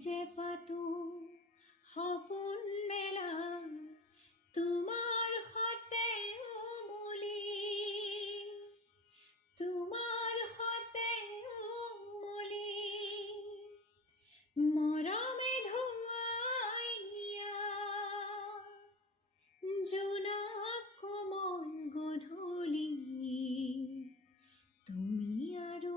যে পাতো সপোন মেলা তোমাৰ সতে উমলি, তোমাৰ সতে উমলি, মৰমে ধুৱাই নিয়া জোনাক কোমল গধূলি, তুমি আৰু